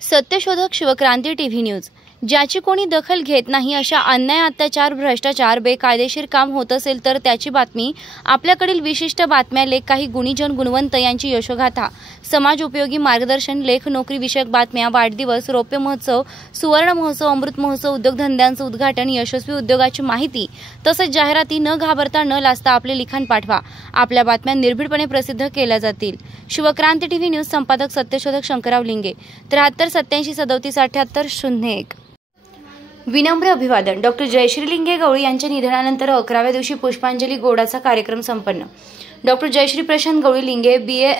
सत्यशोधक Shivkranti TV news. ज्याची कोणी दखल घेत नाही अशा अन्याय, अत्याचार, भ्रष्टाचार, बेकायदेशीर काम होत असेल तर त्याची बातमी, आपल्याकडील विशिष्ट बातम्या, लेख, काही गुणीजन गुणवंत यांची यशोगाथा, समाज उपयोगी मार्गदर्शन, लेख, नोकरी विषयक बातम्या, वाढदिवस, रौप्य महोत्सव, सुवर्ण महोत्सव, अमृत महोत्सव, उद्योगधंद्यांचं उद्घाटन, यशस्वी उद्योगाची माहिती तसंच जाहिराती न घाबरता न लाजता आपले लिखाण पाठवा। आपल्या बातम्या निर्भीडपणे प्रसिद्ध केल्या जातील। शिवक्रांती टीव्ही न्यूज संपादक सत्यशोधक शंकरराव लिंगे 73 87 37 78 01। विनम्र अभिवादन। डॉक्टर जयश्री लिंगे गवळी यांच्या निधनानंतर 11व्या दिवशी पुष्पांजली गोडाचा कार्यक्रम संपन्न। डॉक्टर जयश्री प्रशांत गवळी लिंगे BA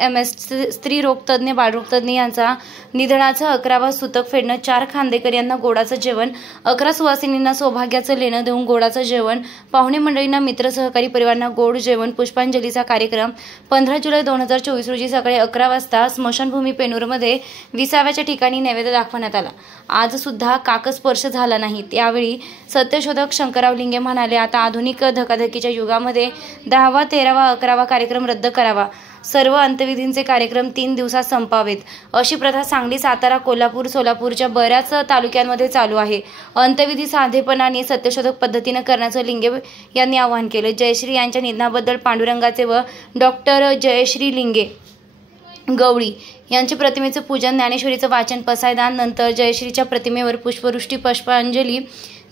MS स्त्री रोगतज्ञ, बालरोगतज्ञ यांचा निधनाचा 11वा सुतक फेडणं, 4 खांदेकर यांना गोडाचं जेवण, 11 सुवासिनींना सौभाग्याचं लेणं देऊन गोडाचं जेवण, पाहुणे मंडळींना, मित्र सहकारी परिवारांना गोड जेवण। पुष्पांजलीचा कार्यक्रम 15 जुलै 2024 रोजी सकाळी 11 वाजता स्मशानभूमी पेनूरमध्ये विसाव्याच्या ठिकाणी नैवेद्य दाखवण्यात आला। आज सुद्धा काकस्पर्श झाला नाही। त्यावेळी सत्यशोधक शंकरराव लिंगे म्हणाले, आता आधुनिक धकाधकीच्या युगामध्ये 10वा 13वा 11वा कार्यक्रम रद्द करावा, सर्व अंत्यविधींचे कार्यक्रम 3 दिवसात संपावेत, अशी प्रथा सांगली, सातारा, कोल्हापूर, सोलापूरच्या बऱ्याच तालुक्यांमध्ये चालू आहे। अंत्यविधी साधेपणाने सत्यशोधक पद्धतीने करण्याचं लिंगे यांनी आवाहन केलं। जयश्री यांच्या निधनाबद्दल पांडुरंगाचे व डॉक्टर जयश्री लिंगे गवळी यांच्या प्रतिमेचं पूजन, ज्ञानेश्वरीचं वाचन, पसायदान, नंतर जयश्रीच्या प्रतिमेवर पुष्पवृष्टी, पुष्पांजली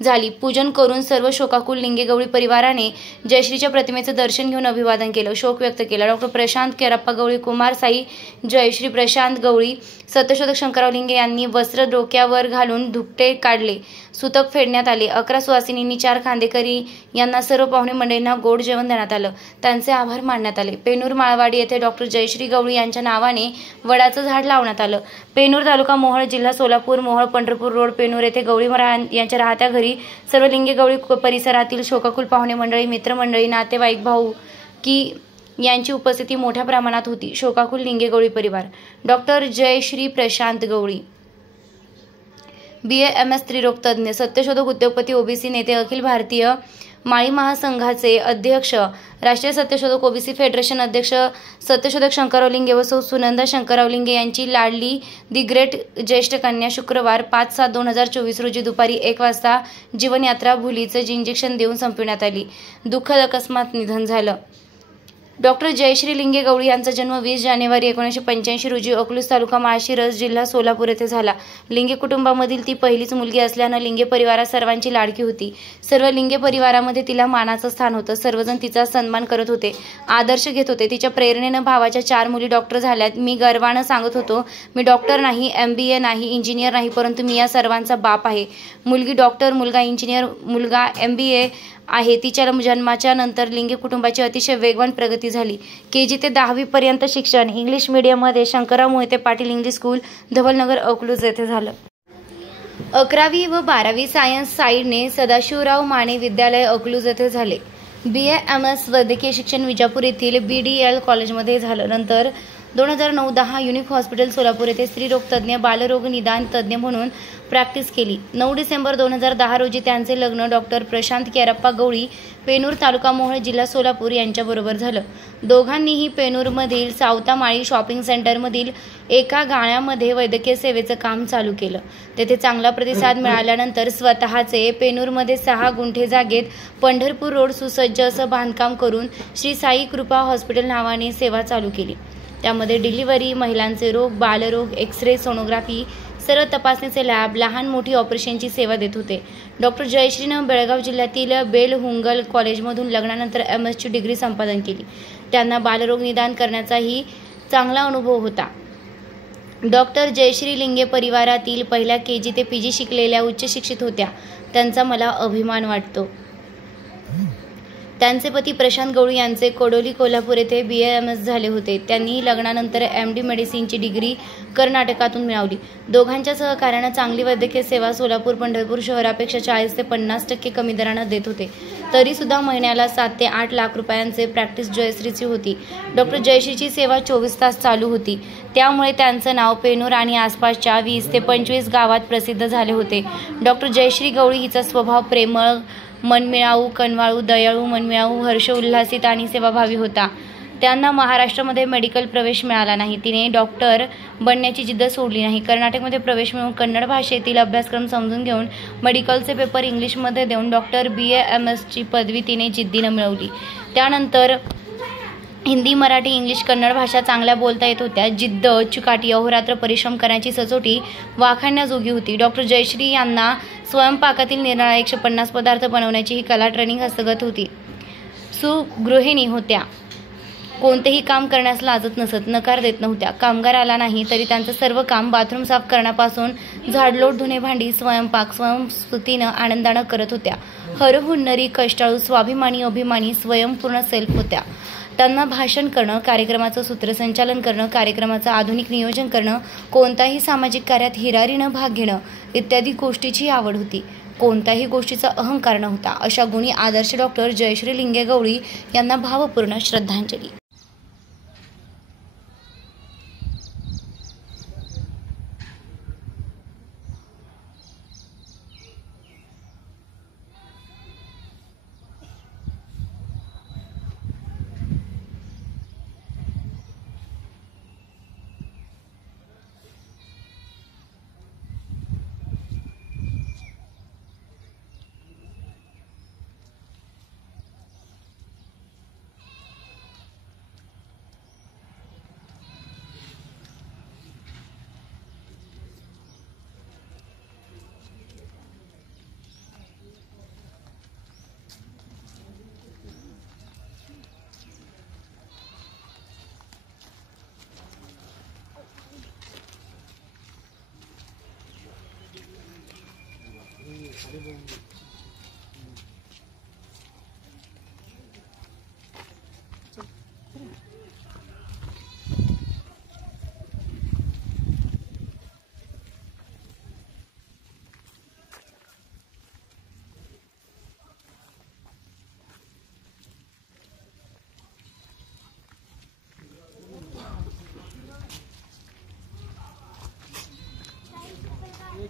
झाली। पूजन करून सर्व शोकाकुल लिंगे गवळी परिवाराने जयश्रीच्या प्रतिमेचं दर्शन घेऊन अभिवादन केलं, शोक व्यक्त केला। डॉक्टर प्रशांत केरप्पा गवळी, कुमार साई जयश्री प्रशांत गवळी, सत्यशोधक शंकरराव लिंगे यांनी वस्त्र डोक्यावर घालून धुकटे काढले, सुतक फेडण्यात आले। 11 सुवासिनींनी, 4 खांदेकरी यांना, सर्व पाहुणे मंडळींना गोड जेवण देण्यात आलं, त्यांचे आभार मानण्यात आले। पेनूर माळवाडी येथे डॉक्टर जयश्री गवळी यांच्या नावाने वडाचं झाड लावण्यात आलं। पेनूर तालुका मोहोळ, जिल्हा सोलापूर, मोहोळ पंढरपूर रोड, पेनूर येथे गवळी यांच्या राहत्या घरी सर्व लिंगे गवळी परिसरातील शोकाकुल पाहुणे मंडळी, मित्रमंडळी, नातेवाईक, भाऊ की यांची उपस्थिती मोठ्या प्रमाणात होती। शोकाकुल लिंगे गवळी परिवार। डॉक्टर जयश्री प्रशांत गवळी, BA MS स्त्रीरोगतज्ञ, सत्यशोधक उद्योगपती, OBC नेते, अखिल भारतीय माळी महासंघाचे अध्यक्ष, राष्ट्रीय सत्यशोधक OBC फेडरेशन अध्यक्ष सत्यशोधक शंकरराव लिंगे व सौ सुनंदा शंकरराव लिंगे यांची लाडली दी ग्रेट ज्येष्ठ कन्या शुक्रवार 5/7/2024 रोजी दुपारी 1 वाजता जीवनयात्रा भुलीचं इंजेक्शन देऊन संपविण्यात आली। दुःखद अकस्मात निधन झालं। डॉक्टर जयश्री लिंगे गवळी यांचा जन्म 20 जानेवारी 1985 रोजी अकलूज तालुका माळशिरस, जिल्हा सोलापूर येथे झाला। लिंगे कुटुंबामधील ती पहिलीच मुलगी असल्यानं लिंगे परिवारात सर्वांची लाडकी होती। सर्व लिंगे परिवारामध्ये तिला मानाचं स्थान होतं। सर्वजण तिचा सन्मान करत होते, आदर्श घेत होते। तिच्या प्रेरणेनं भावाच्या 4 मुली डॉक्टर झाल्यात। मी गर्वानं सांगत होतो, मी डॉक्टर नाही, MBA नाही, इंजिनियर नाही, परंतु मी या सर्वांचा बाप आहे। मुलगी डॉक्टर, मुलगा इंजिनियर, मुलगा MBA आहे। तिच्या जन्माच्या नंतर लिंगे कुटुंबाची अतिशय वेगवान प्रगती झाली। KG ते 10वी पर्यंत शिक्षण इंग्लिश मीडियममध्ये शंकरराव मोहिते पाटील इंग्लिश स्कूल, धवलनगर, अकलूज येथे झालं। 11वी व 12वी सायन्स साईडने सदाशिवराव माने विद्यालय, अकलूज येथे झाले। BA MS वैद्यकीय शिक्षण विजापूर येथील BDL कॉलेजमध्ये झालं। नंतर 2009-10 युनिक हॉस्पिटल सोलापूर येथे स्त्रीरोगतज्ञ, बालरोग निदान तज्ज्ञ म्हणून प्रॅक्टिस केली। 9 डिसेंबर 2010 रोजी त्यांचे लग्न डॉक्टर प्रशांत केरप्पा गवळी, पेनूर तालुका मोहोळ, जिल्हा सोलापूर यांच्याबरोबर झालं। दोघांनीही पेनूरमधील सावतामाळी शॉपिंग सेंटरमधील एका गाळ्यामध्ये वैद्यकीय सेवेचं काम चालू केलं। तेथे चांगला प्रतिसाद मिळाल्यानंतर स्वतःचे पेनूरमध्ये 6 गुंठे जागेत पंढरपूर रोड सुसज्ज असं बांधकाम करून श्री साई कृपा हॉस्पिटल नावाने सेवा चालू केली। त्यामध्ये डिलिव्हरी, महिलांचे रोग, बालरोग, एक्स-रे, सोनोग्राफी, सर्व तपासणीचे लॅब, लहान मोठी ऑपरेशनची सेवा देत होते। डॉक्टर जयश्रीनं बेळगाव जिल्ह्यातील बेलहुंगल कॉलेजमधून लग्नानंतर MS ची डिग्री संपादन केली। त्यांना बालरोग निदान करण्याचाही चांगला अनुभव होता। डॉक्टर जयश्री लिंगे परिवारातील पहिल्या KG ते PG शिकलेल्या उच्च शिक्षित होत्या। त्यांचा मला अभिमान वाटतो। त्यांचे पती प्रशांत गवळी यांचे कोडोली, कोल्हापूर येथे BA MS झाले होते। त्यांनी लग्नानंतर MD मेडिसिनची डिग्री कर्नाटकातून मिळवली। दोघांच्या सहकार्यानं चांगली वैद्यकीय सेवा सोलापूर, पंढरपूर शहरापेक्षा 40 ते 50% कमी दरानं देत होते। तरी सुद्धा महिन्याला 7 ते 8 लाख रुपयांचे प्रॅक्टिस जयश्रीची होती। डॉक्टर जयश्रीची सेवा 24 तास चालू होती। त्यामुळे त्यांचं नाव पेनूर आणि आसपासच्या 20 ते 25 गावात प्रसिद्ध झाले होते। डॉक्टर जयश्री गवळी हिचा स्वभाव प्रेमळ, मनमिळाऊ, कनवाळू, दयाळू, मनमिळाऊ, हर्ष उल्हासित आणि सेवाभावी होता। त्यांना महाराष्ट्रामध्ये मेडिकल प्रवेश मिळाला नाही. तिने डॉक्टर बनण्याची जिद्द सोडली नाही. कर्नाटकमध्ये प्रवेश मिळवून कन्नड भाषेतील अभ्यासक्रम समजून घेऊन मेडिकलचे पेपर इंग्लिशमध्ये देऊन डॉक्टर BAMSची पदवी तिने जिद्दीनं मिळवली. त्यानंतर हिंदी, मराठी, इंग्लिश, कन्नड भाषा चांगल्या बोलता येत होत्या. जिद्द, चिकाटी, अहोरात्र परिश्रम करण्याची सचोटी वाखाणण्याजोगी होती. डॉक्टर जयश्री यांना स्वयंपाकातील निराळा 150 पदार्थ बनवण्याची ही कला ट्रेनिंग हस्तगत होती. सुगृहिणी होत्या. कोणतेही काम करण्यास लाजत नसत, नकार देत नव्हत्या. कामगार आला नाही तरी त्यांचं सर्व काम बाथरूम साफ करण्यापासून झाडलोट, धुणे भांडी, स्वयंपाक स्वयंस्फूर्तीनं आनंदानं करत होत्या. हरहुन्नरी, कष्टाळू, स्वाभिमानी, अभिमानी, स्वयंपूर्ण सेल्फ होत्या. त्यांना भाषण करणं, कार्यक्रमाचं सूत्रसंचालन करणं, कार्यक्रमाचं आधुनिक नियोजन करणं, कोणत्याही सामाजिक कार्यात हिरारीनं भाग घेणं इत्यादी गोष्टीची आवड होती. कोणत्याही गोष्टीचा अहंकार नव्हता. अशा गुणी आदर्श डॉक्टर जयश्री लिंगे गवळी यांना भावपूर्ण श्रद्धांजली.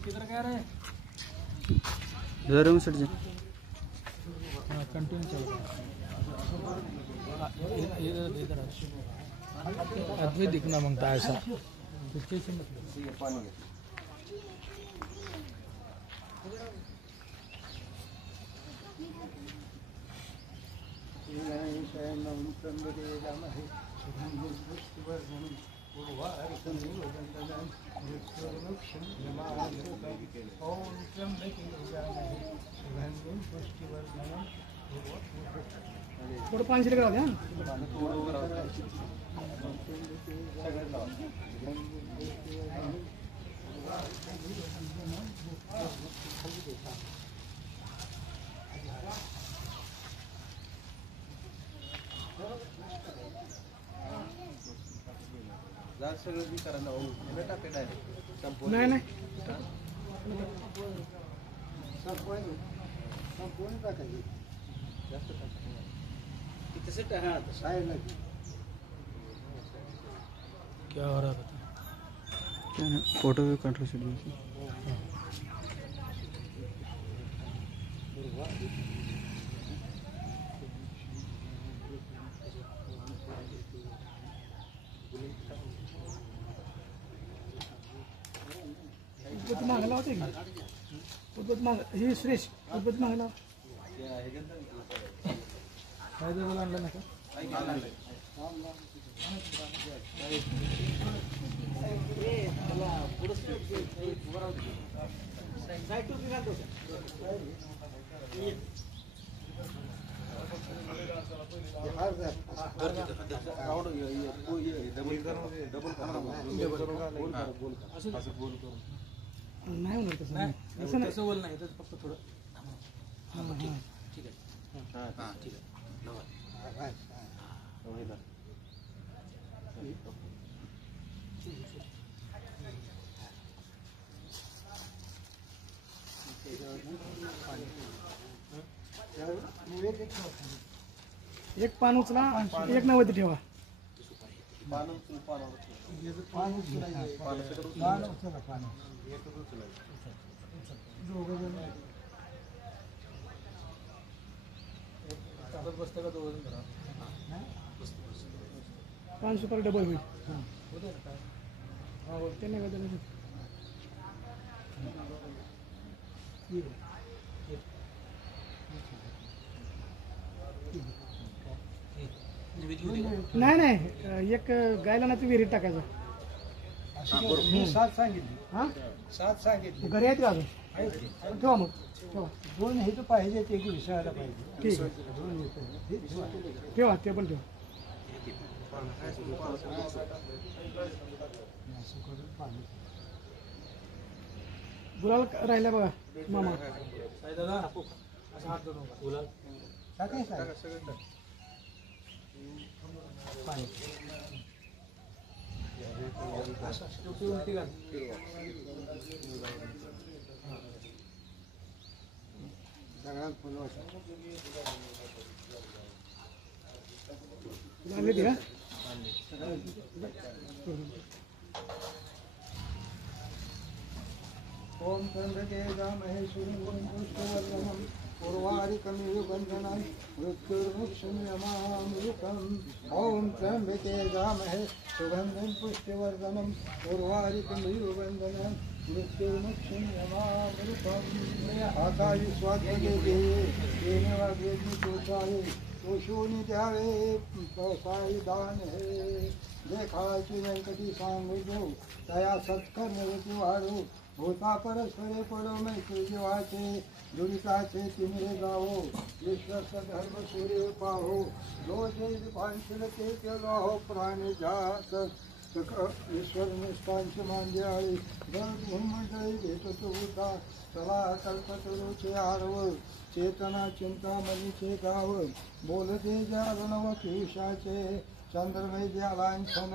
किधर कह रहे हैं? इधर हूँ सर जी। कंटिन्यू चल रहा है। इधर आदमी दिखना मांगता है ऐसा। किसके से मतलब? थोडं पाणी शिल्लक राहू द्या. नाही नाही क्या हो रहा है? क्या है? फोटो भी कंट्रोल शेड्यूल उद्बत्ती मागायला होते का? उद्बत्ती माग ही सुरेश उद्बत्ती मागायला काय देवाला आणलं ना का? नाही होणार तसं नाही असं नाही बोल नाही तर फक्त थोडं ठीक आहे हां ठीक आहे एक पान उचला एक नव्वद ठेवा बसते का दोघं 5 सुपारी डबल होईल. त्यांना काय झालं? नाही नाही, एक गायला ना तू विहिरीत टाकायचं. 7 सांगितली. हां 7 सांगितली. घरी येते अजून. ठेवा मग ठेवा. 2 हे तर पाहिजे ते विषयाला पाहिजे. ठीक आहे. ठेवा ते पण ठेवा. गुलाल राहिला बघा मामा. झाले ते का? ओम त्र्यंबकेजामहे सुवर्णम उर्वारिकमिव बंधनं मृत्युर्मुक्षम्यमामृतम्. ओम त्र्यंबकेजामहे सुगंधिं पुष्टिवर्धनम् उर्वारिकमिव बंधनं मृत्युर्मुक्षम्यमामृतम्. आकाशि स्वाध्याये तेन वाग्यज्ञ तोषाये तोषोनि द्यावे तोषाई दान हे. देखाची व्यंकटी सांगू देऊ तया सत्कर्मवती वाढू. भूता परस्परे पडो मैत्री जीवाचे दुरिताचे तिमिरे जावो. विश्वस्त धर्म सूर्य पाहो लोचे भांडे ते केलो हो प्राणी जात. ईश्वर निष्ठांची मांदियाळी गरज भूमंडळी भेटतो होता. चला कल्पतरूचे आडव चेतना चिंतामणीचे गाव. बोलते ज्या रणव पियुषाचे चंद्रमय ज्या लांछन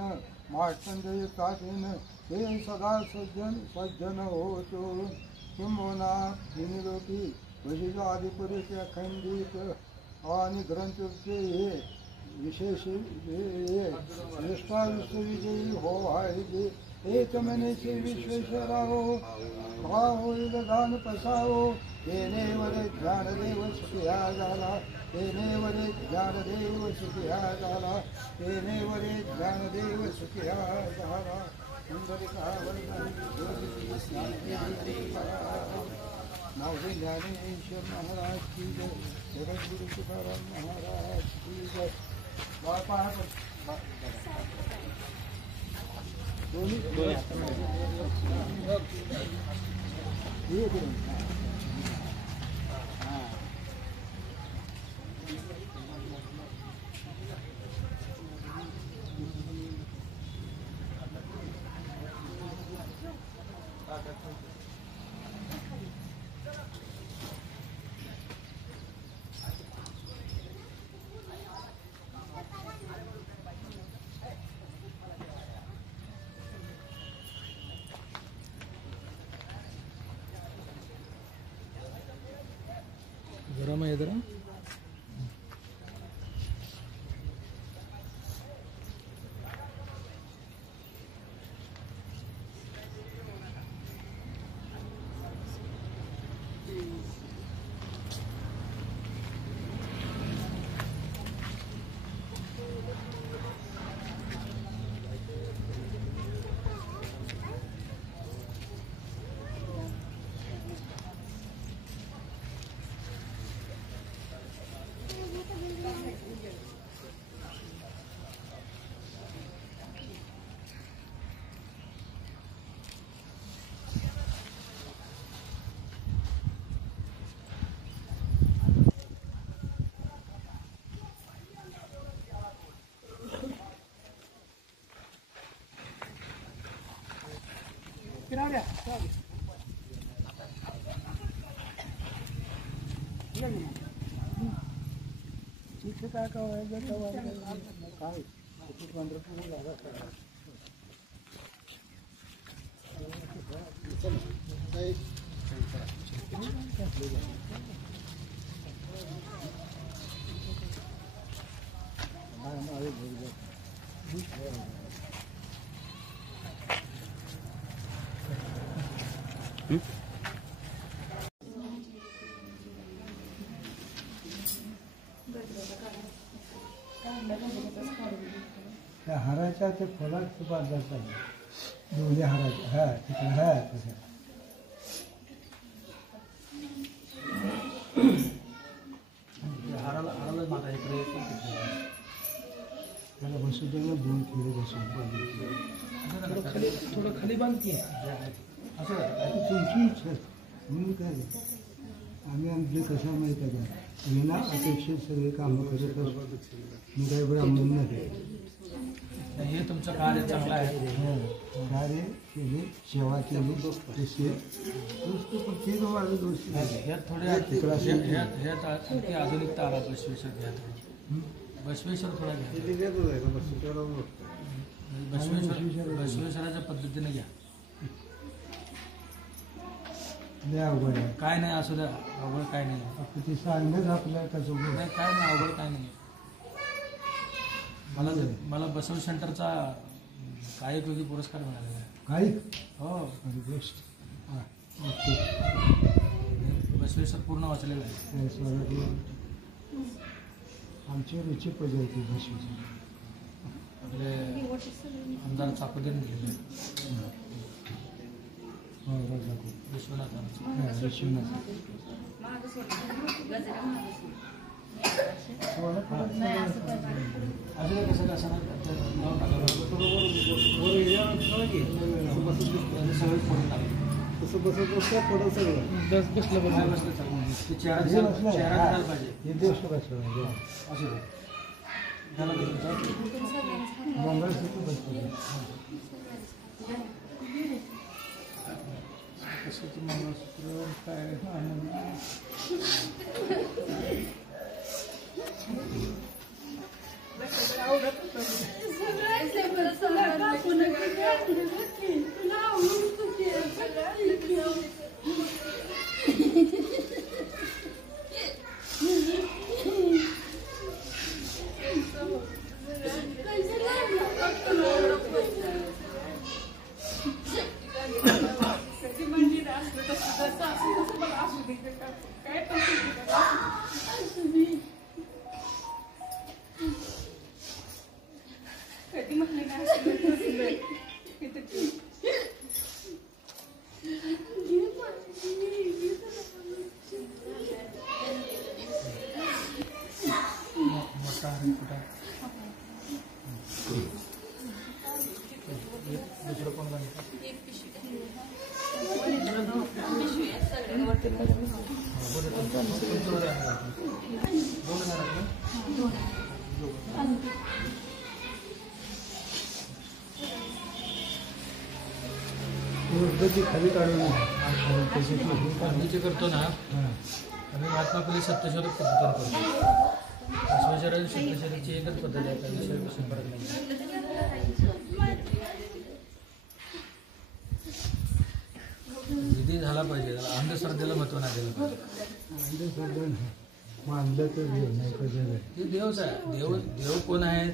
माटंदयुक्तासीन हे सदा सज्जन होतो. किंबोना हिनिलोकी भजिलो आदिपुरुष अखंडित आणि ग्रंथचे हे विशेष निष्ठा विश्वविजयी हो आहे. एक मनेचे विश्वेश्वरा हो हा होईल दान पसावो. तेने वरे ज्ञानदेव सुखिया झाला. तेने वरे ज्ञानदेव सुखिया झाला. तेने वरे ज्ञानदेव सुखिया झाला. माऊली ज्ञानेश्वर महाराज की जय. जगद्गुरु तुकाराम महाराज की जय. गरम आहे जरा. किनाऱ्या इथे काय काय पंढरपूर झाला त्या हारा हाराच्या ते फुलाचं बाजार चाललं दोन्ही हाराचे हा तिकडे हा तसं हाराला माता इकडे मला बसू दे ना 2 किलो बसून थोडं खाली बांध की असं तुमची इच्छा म्हणून काय आम्ही आमचे कसं माहिती आहे का विना अपेक्षित सगळे कामं करत असतो मी काही ब्राह्मण नाही हे तुमचं कार्य चांगलं आहे कार्य केले सेवा केली तसे प्रत्येक माझं दोष ह्यात थोडे ह्यात आणखी आधुनिकता आला बसवेश्वर घ्या थोडं बसवेश्वर थोडा घ्या बसवेश्वराच्या पद्धतीने घ्या लय अवघड आहे काय नाही असू द्या अवघड काय नाही फक्त ते सांगणंच आपल्याला कसं नाही काय नाही अवघड काय नाही मला बसव सेंटरचा कायकयोगी पुरस्कार मिळालेला आहे काही हो बेस्ट बसवेश्वर पूर्ण वाचलेलं आहे आमची रुची पजायची बसवेश्वर आपले आमदार चाकोदेन दिलेले विश्वनाथ विश्वनाथ अजून कसं कसं सगळं फोडून टाकलं तसं बसत बसलं पडत सगळं बसलं ते चेहरा पाहिजे हे दिवस बसलं असं झालं मंगळसूत्र बसलं कसं मंगळसूत्र काय दुसरं कोण खाली काढून जे करतो ना आम्ही महात्मा फुले सत्यशोधक पद्धतीने करतो बसवेश्वर सत्यशोधकची एकच पद्धत आहे त्या विषय फरक नाही विधी झाला पाहिजे त्याला अंधश्रद्धेला महत्व नाही दिलं पाहिजे मानलं तर देव नाही कधी हे देवच आहे देव कोण आहेत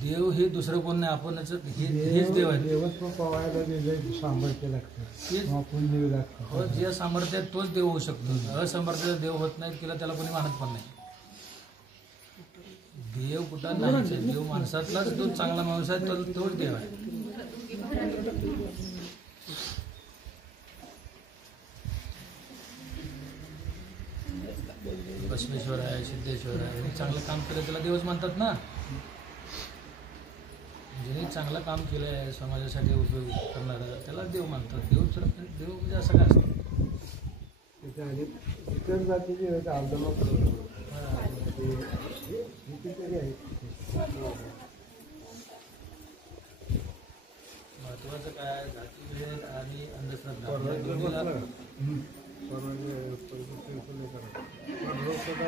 देव हे दुसरं कोण नाही आपणच हेच देव आहे देवत्व पवायला दिलं सामर्थ्य लागतं आपण देव लागतं जे सामर्थ्य आहे तोच देव होऊ शकतो असमर्थ्याचा देव होत नाही तिला त्याला कोणी मानत पण नाही देव कुठं नाही देव माणसातलाच तो चांगला माणूस आहे तोच देव आहे बसवेश्वर आहे सिद्धेश्वर आहे चांगलं काम केलं त्याला देवच म्हणतात ना ज्याने चांगलं काम केलं आहे समाजासाठी उपयोग करणारं त्याला देव म्हणतात देव म्हणजे असं काय असतं इतर जातीचे महत्वाचं काय जातीभेद आणि अंधश्रद्धा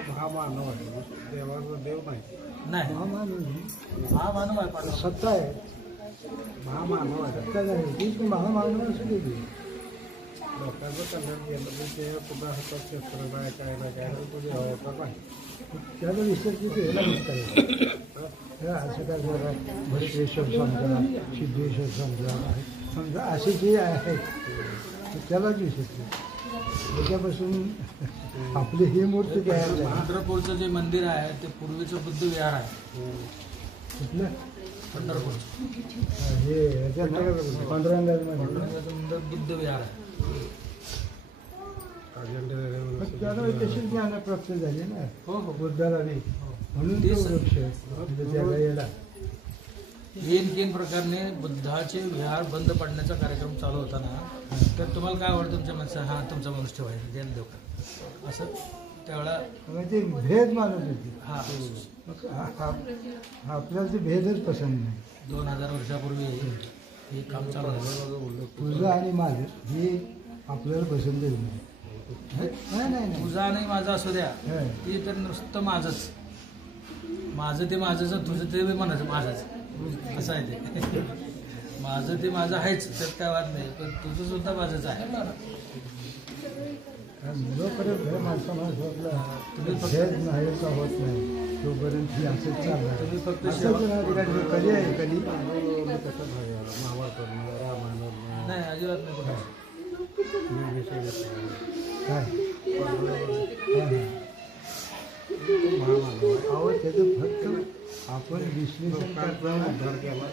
महामानव आहे देवाचा देव नाही नाही महामानव आहे पांडव सत्ता आहे महामानव आहे सत्ता नाही तीच महामानव असू दे लोकांचं कल्याण केलं तर ते पुन्हा हातात क्षेत्र नाही काय नाही काय नाही तो देवाचा नाही त्याला विसर्जित यायला करायचं असं काय जरा भरतेश्वर समजा सिद्धेश्वर समजा असे जे आहेत त्यालाच विसर्जित त्याच्यापासून आपली ही मूर्ती घ्यायला चंद्रपूरचं जे मंदिर आहे ते पूर्वीचं बुद्ध विहार आहे कुठलं पंढरपूरचं हे ह्याच्यात नाही का पांडुरंगामध्ये पांडुरंगाचं बुद्ध विहार आहे. त्याला तशीच ज्ञान प्राप्त झाली ना हो हो बुद्धाला बी म्हणून तो वृक्ष म्हणजे त्याला याला येन प्रकारने बुद्धाचे विहार बंद पाडण्याचा कार्यक्रम चालू होता ना, तर तुम्हाला काय आवडतं तुमच्या माणसं हा तुमचा माणूस ठेवायचा ज्ञान देऊ का असं त्यावेळेला म्हणजे भेद मानत होती हा आपल्याला ते भेदच पसंत नाही. 2000 वर्षापूर्वी हे काम चालू झालं. तुझं आणि माझं हे आपल्याला पसंत नाही. नाही नाही तुझा नाही माझा असू द्या, नाही ते तर नुसतं माझंच, माझं ते माझंच, तुझं ते म्हणायचं माझंच, असं आहे ते. माझं ते माझं आहेच, त्यात काय वाद नाही, पण तुझं सुद्धा माझंच आहे. जोपर्यंत माणसा माणसाला तुम्ही भेद नाही का होत नाही तोपर्यंत ही असंच चालणार. तुम्ही फक्त कधी आहे कधी नाही अजिबात नाही कोणाचं. काय अहो त्याचं फक्त आपण विश्लेषण करताना उद्धार केला.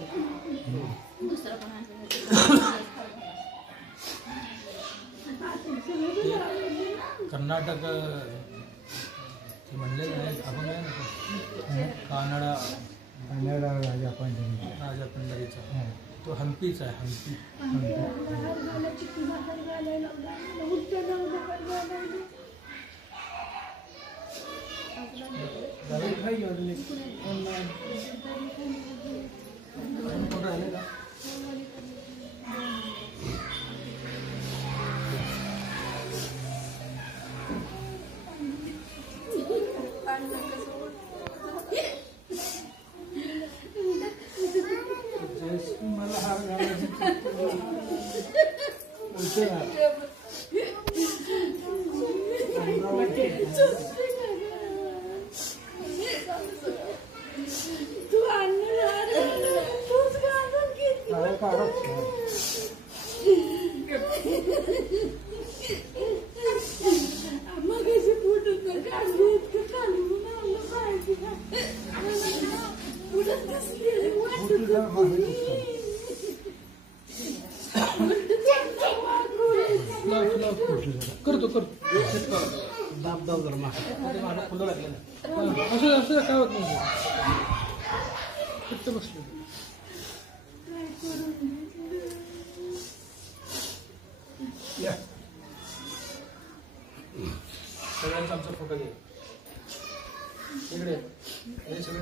कर्नाटक ते म्हणलेलं आहे आपण काय म्हणतो कानडा कन्नडा राजा पंढरी राजा पंढरीचा तो हम्पीचा आहे. हम्पी कुठं राहिले का? मला हार घालायची करतो दाब जरा माझं फुलं लागलेलं असं असं काय होत नाही फक्त बसलो. सगळ्यांचा आमचा फोटो घे इकडे हे सगळे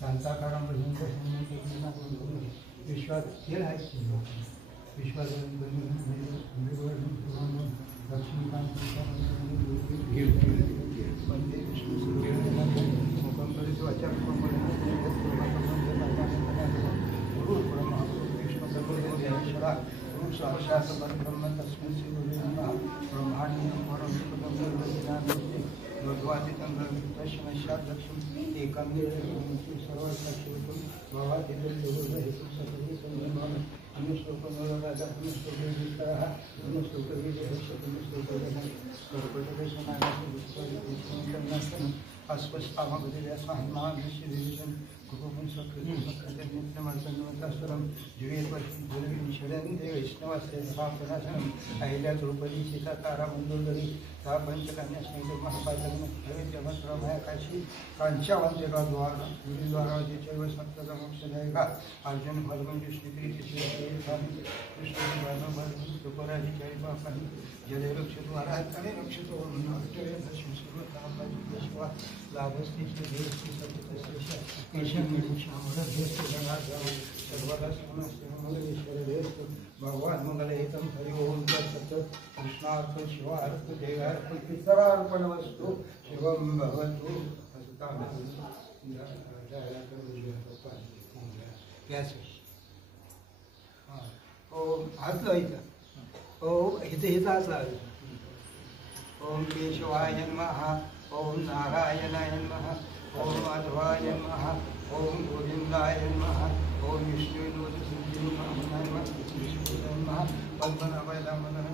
शांताकाराम विश्वास हे आहे विश्वास लक्ष्मीकांत वंदे विष्णू वाचा गुरु साक्षात् परब्रह्म तस्मै श्री गुरुवे नमः. ब्रह्माण्डं भगवादितं तस्मै लक्ष्मी एकं सर्वसाक्षितं भवादितं सर्वं अनुश्लोकमोराजा अनुश्लोकविष्टः अनुश्लोकविजयः अस्पष्टामगुदिव्यास्मान्माविश्वदिविजन् कुकुं स्वकृतमर्तन्वतास्वरं जीवेश्वरं वैष्णवस्य महाप्रणाशनं अहिल्या द्रौपदी सीतातारामन्दोदरी सा पंचकन्यास्मैर्महापादनैवेद्यमस्त्रमया काशी काञ्चावन्त्यद्वारा गुरुद्वारा चैव सप्तमोक्षदायिका अर्जुन फल्गुन श्रीकृष्णपराधिचारिपापानि जले रक्षतु आराधने रक्षतु लाभस्ति श्रीदेवस्ति सर्वदा मंगलेश्वरदेस्तु भगवान मंगलहितं हरि ओम तत्सत् कृष्णार्पण शिवार्पण देवार्पण पितरार्पणमस्तु शिवं भवतु ओम हातला इथं ओम इथे हातला ओम केशवाय नमः ओम नारायणाय नमः ओम माधवाय नमः ओम गोविंदाय नमः ओम विष्णु पद्मनाभाय दामोदर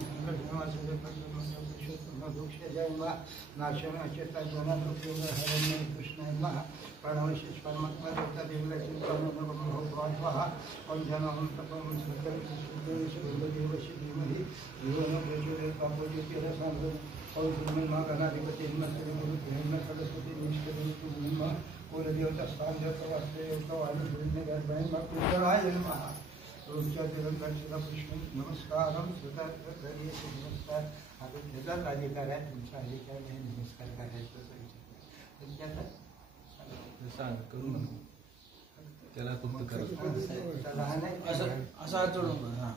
नाशन अचेता जना हरण्य कृष्ण प्रणवशेष परमात्मा देवता देवता और जनम तपम देवशी धीमहि और माँ गणाधिपति सरस्वती निष्ठ कुलदेवता स्थान देवता वास्तुदेवता वायुदेवता रोजच्या तिरंगाशीला कृष्ण नमस्कारम स्वतः नमस्कार आता त्याचाच अधिकार आहे तुमचा अधिकार नाही नमस्कार करायचा सांग करून त्याला तुमचं करा लहान आहे असं हात जोडून हां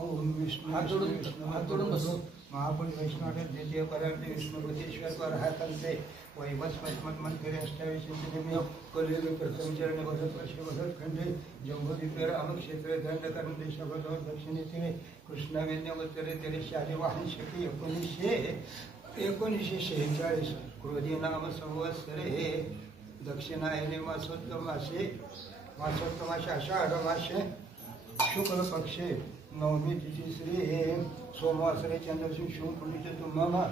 ओम विष्णू हात जोडून बसो महापुरुष वैष्णव द्वितीय परार्थ विष्णुपतीश्वर पर हातंते वैवस्मत्मन्मन्त्रे अष्टाविशेषमे कलियुग प्रथम चरण भरत वर्ष भरत खंडे जंबोदीपेर अमुक क्षेत्र दंडकरण देशभर दक्षिणेकडे कृष्णावेन्यवत्तरे तेरे शालिवाहन शकी 1946 क्रोधी नाम संवत्सरे दक्षिणायने मासोत्तमासे आषाढ मासे शुक्ल पक्षे नवमी तिथी श्री सोमवासरे चंद्रशु शुंकुलित तुम्हा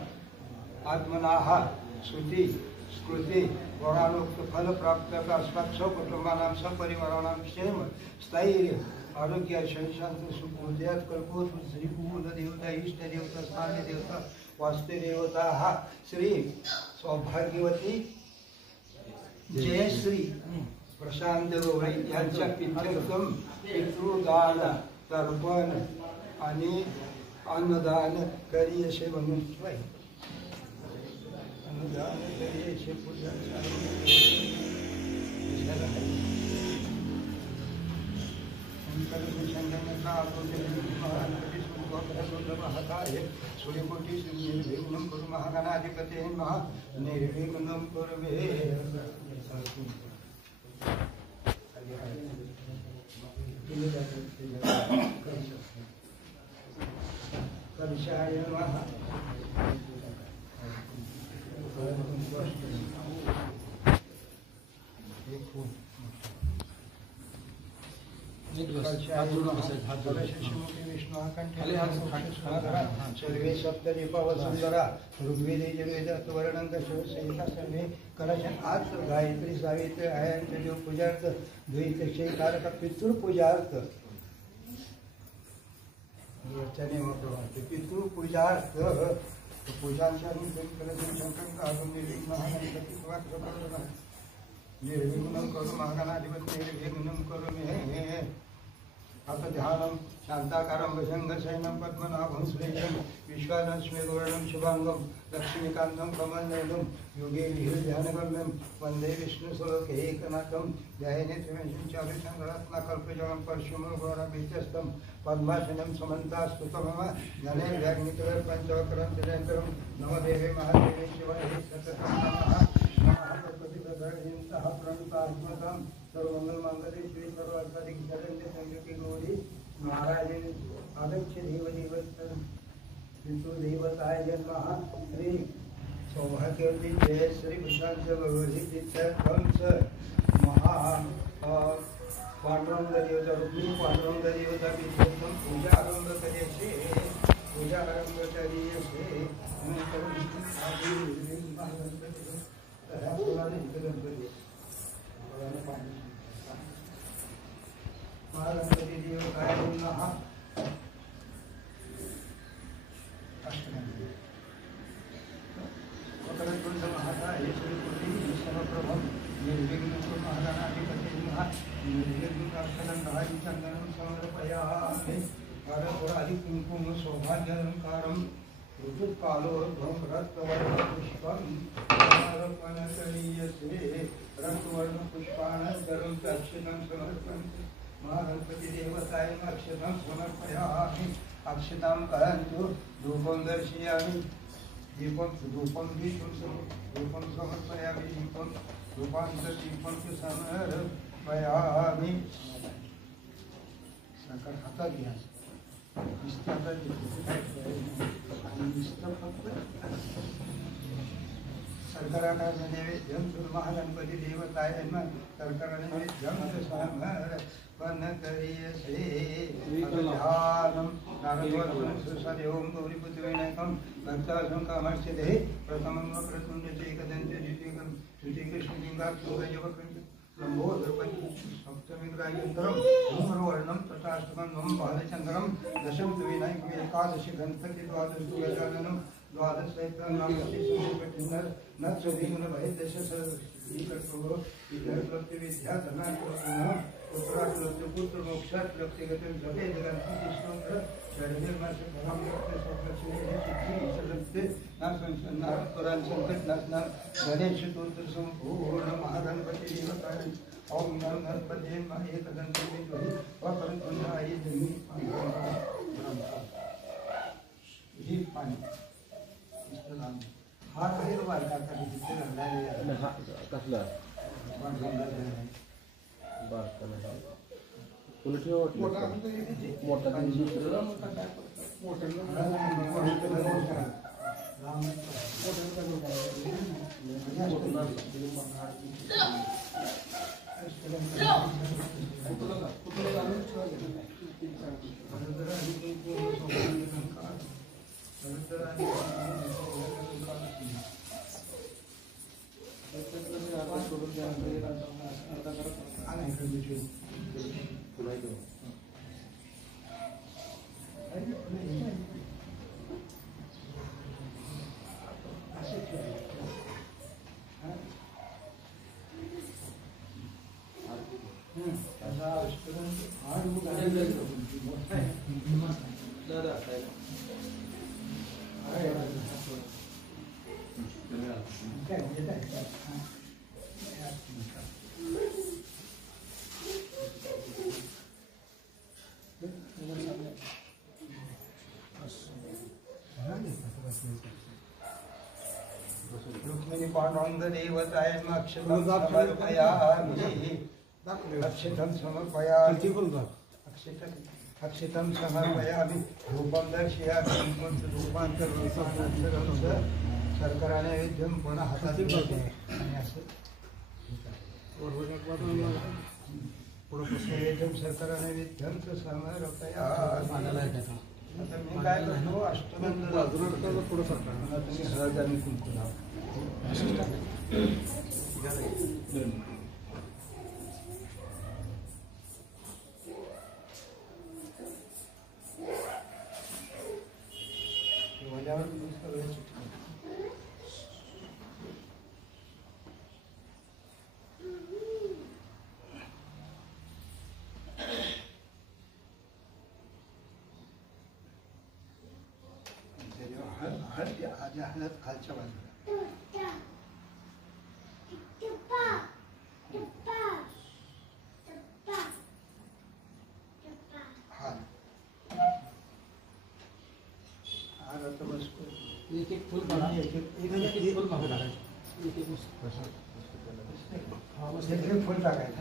आत्मनाः श्रुति स्कृति वराणोक्त फल प्राप्त अस्मात् सकुटुंबानां सपरिवाराणां क्षेम स्थैर्य आरोग्य शांती सुख उदयात कल्पोत श्री कुल देवता इष्ट देवता स्थान देवता वास्तु देवता श्री सौभाग्यवती जयश्री प्रशांत गौरी यांच्या पितृत्वम पितृदान तर्पण आणि अन्नदान करी असे म्हणून अन्नदान करी असे पूजन सूर्यकोटी निर्विघ्नं कुरु महागणाधिपते महा निर्विघ्नं कुरु मे कलशाय नमः सर्वे सप्तदीपवसुंदरा ऋग्वेदे यजुर्वेदात वर्णंग शिवसेना सर्वे कलशन आज गायत्री सावित्री आयांच्या देव पूजार्थ द्वैत कारक पितृपूजार्थ पितृपूजार्थ पूजांच्या निर्विघ्नं करो महागणाधिपति निर्विघ्नं करो मे अथ ध्यानं शांताकारं भुजंगशयनं पद्मनाभं श्रेष्ठं विश्वानं स्मेरवर्णं शुभांगं लक्ष्मीकान्तं कमलनयनं योगे ध्यानगम्यं वन्दे विष्णुस्वरूपैकनाथं ध्यायेनेत्र्यंचाभिषङ्गरत्नाकल्पजलं परशुमगौरभीत्यस्तं पद्मासनं समन्तास्तुतं धने व्याग्निकरं पञ्चवक्रं त्रिजयन्तरं नमदेवे महादेवे शिवाय सततं नमः प्रणतात्मकं सर्वमंगलमांगल्ये श्री सर्वार्थसाधिके शरण्ये त्र्यंबके गौरी नारायणे आगच्छ देवदेवताय नमः श्री सौभाग्यवती जय श्री प्रशांत गौरी तीर्थंस महा पांडुरंग देवता रुक्मिणी पांडुरंग देवता विष्णु पूजा आरंभ करियसे महागणपती देवताय नमः वक्रतुंड महाकाय श्रीकोटी विश्वप्रभं निर्विघ्नं महागणाधिपते नमः निर्विघ्नं चन्दनं समर्पयामि हरपुरादि कुङ्कुम सौभाग्यलङ्कारं ऋतुकालोर्ध्वं रक्तवर्णपुष्पं समर्पणकरीयसे रक्तवर्णपुष्पाणं अक्षतं समर्पन्ति महागणपति देवताय अक्षतं समर्पयामि अक्षतां कहन्तु धूपं दर्शयामि धूपं समर्पयामि धूपान्तदीपं च समर्पयामि साखर हातात घ्या सर्कराकार्य नैवेद्यं महागणपति देवताय नमः सर्करा नैवेद्यं समर्पणकरिष्ये ध्यानं नारदवरपुरस्सरे ओं गौरीपुत्रविनायकं भक्तासं कामस्यते प्रथमं वक्रतुण्डचैकदन्ते द्वितीयकृष्णलिङ्गाक्षोगयवक्रं लम्बोदरपञ्च सप्तमिग्राह्यन्तरं धूम्रवर्णं तथाष्टकं नवं बालचन्द्रं दशं विनायकम् एकादशि गणपति द्वादश गजाननं द्वादश पुत्राप्लब्ध पुत्र मोक्षाप्लब्ध गतं जगे जगन्ति कृष्णं शरणेर्मासे भरामृत्य स्वप्नश्री नारायण संकट नाशना गणेश स्तोत्र संपूर्ण महागणपति देवताय ओम नमः गणपते नमः एकदंते विद्महे वक्रतुण्डाय धीमहि ही पाणी हा काही वाटा कधी तिथे लागला कसला रुक्मिणी पांडुरंग देवताय अक्षतं समर्पयामि अक्षतं समर्पयामि अक्षतं समर्पयामि धूपं दर्शयामि धूपान्तरं शर्करा नैवेद्यं पुनः हातात घेते आणि असं नैवेद्यं शर्करा नैवेद्यं समर्पयामि आता मी काय करतो अष्टगंध पुढे सरकार तुम्ही हळद आणि कुंकू लावा हळद खालच्या बाजूला एक एक फूल बना एक फूल मागे टाकायचं एक फूल टाकायचं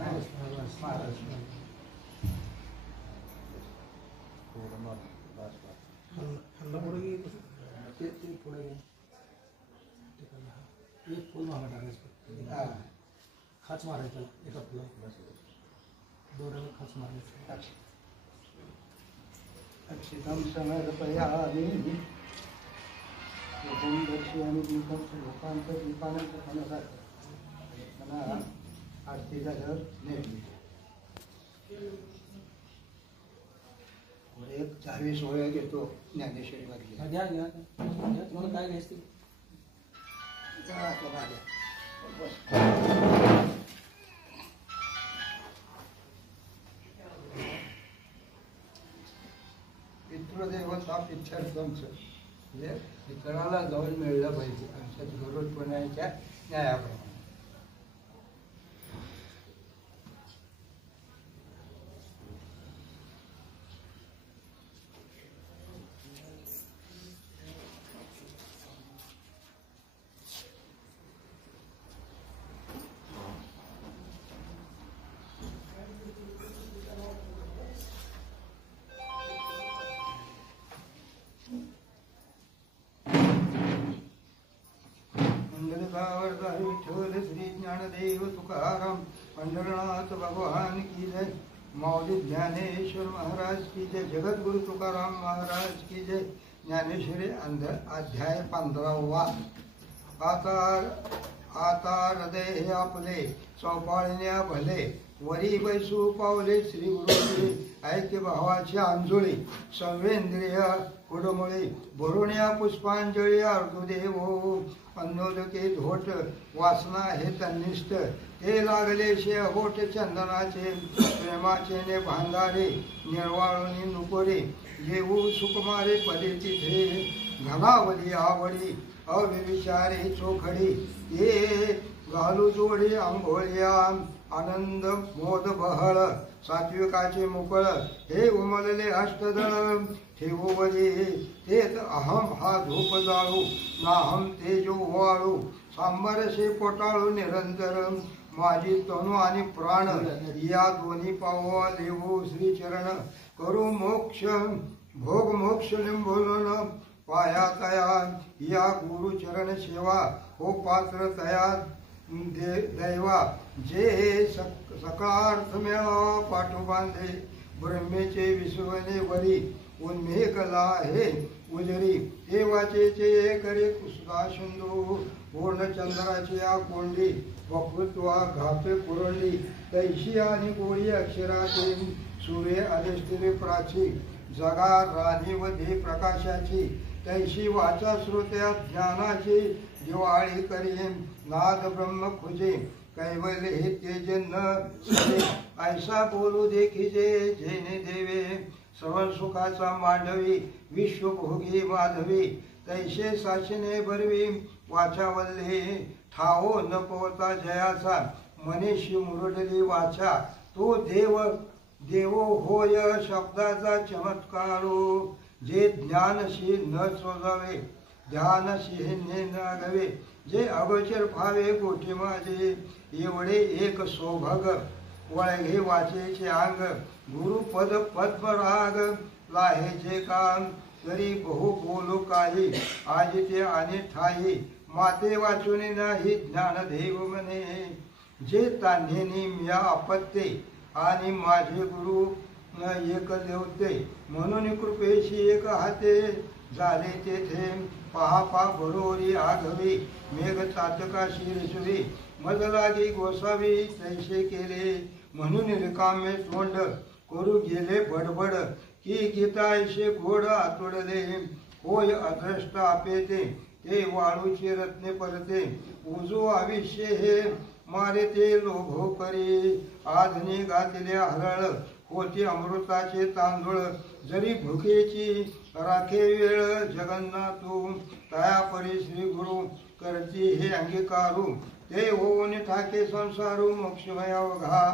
एक फूल मागे टाकायचं खाच मारायचं एका फुला दोऱ्याला खाच मारायचं अक्षितं समर्पयामि रूपं दर्शयामि दीपं लोकांतर मला आरतीचा घर नेहमी एक 40 ओळ्या घेतो ज्ञानेश्वरी मधली घ्या घ्या तुम्हाला काय घ्यायचं पितृदेवता पितृंच म्हणजे पितराला जाऊन मिळलं पाहिजे आमच्या गरुडपणाच्या न्यायाप्रमाणे वरदा विठ्ठल श्री ज्ञानदेव तुकाराम पंढरनाथ भगवान की जय, माऊली ज्ञानेश्वर महाराज की जय, जगद्गुरु तुकाराम महाराज की जय। ज्ञानेश्वरी अध्याय 15वा। आता हृदय आपले चौपाळण्या भले, वरी बैसू पावले श्री गुरुजी, ऐक्य भावाची अंजुळी, सर्वेंद्रिय कुडमुळे, भरुण्या पुष्पांजळी अर्धुदेव, अन्नोदके धोट, वासना हे तन्निष्ठ, ते लागले शे होठ चंदनाचे, प्रेमाचे ने भांगारे, निर्वाळुनी नुकोरे, येऊ सुकुमारे पदे तिथे, घनावली आवडी, अविचारे चोखडी, ये घालू जोडी आंघोळ्या, आनंद मोद बहळ, सात्विकाचे मुकळ, हे उमलले अष्टदळ, ठेवू वरी तेच अहम हा धूप जाळू, नाहम तेजो वाळू, सांबरसे पोटाळू निरंतर, माझी तनु आणि प्राण या दोन्ही पावा लेवू श्री चरण, करू मोक्ष भोग मोक्ष लिंबोलन, पाया तया या गुरु चरण सेवा, हो पात्र तया दैवा, जे सकारार्थम्य पाठू बांधे, ब्रह्मेचे विश्वने वरी, उन्मेकला हे उजरी, हे वाचेचे करे कुसुदा सिंधू, पूर्णचंद्राची या कोंडी, वक्तृत्वा घाते कुरळली, तैशी आणि गोळी अक्षराची, सूर्य अधिष्ठिरे प्राची, जगा राणी व दे प्रकाशाची, तैशी वाचा श्रोत्या ज्ञानाची, दिवाळी करीन नाद ब्रह्म खुजे, कैवल्य हे तेज न सरे, ऐसा बोलू देखीजे जेने देवे, सर्व सुखाचा मांडवी, विश्वभोगी माधवी, तैसे साशिने भरवी, वाचावल्ले ठावो न पवता जयाचा, मनीषी मुरडली वाचा, तो देवो होय शब्दाचा चमत्कारो, जे ज्ञानशी न सोजावे, ध्यानशी ने नागवे, जे अगोचर भावे गोठी माझे, एवढे एक सौभाग, वळघे वाचेचे अंग, गुरुपद पद्मराग, लाहेचे काम, तरी बहु बोलू काही, आज ते आणि ठाई, माते वाचून नाही ज्ञानदेव म्हणे, जे तान्हेनी म्या अपत्ये, आणि माझे गुरु एक देवते, म्हणून कृपेशी एक हाते, झाले तेथे पहा बरोरी आघवी, मेघ चातका शिरसुरी, मज लागी गोसावी, तैसे केले म्हणून रिकामे तोंड, करू गेले बडबड, की गीतायशे घोड आतोडले, होय अद्रष्ट आपेते, ते वाळूची रत्ने परते, उजू आविष्य हे मारे ते लोभो करी, आधनी घातले हरळ, होती अमृताचे तांदूळ, जरी भुकेची राखे वेळ, जगन्नाथू तया परी श्री गुरु, करती हे अंगीकारू, ते होऊन ठाके संसारू, मोक्षमय अवघा,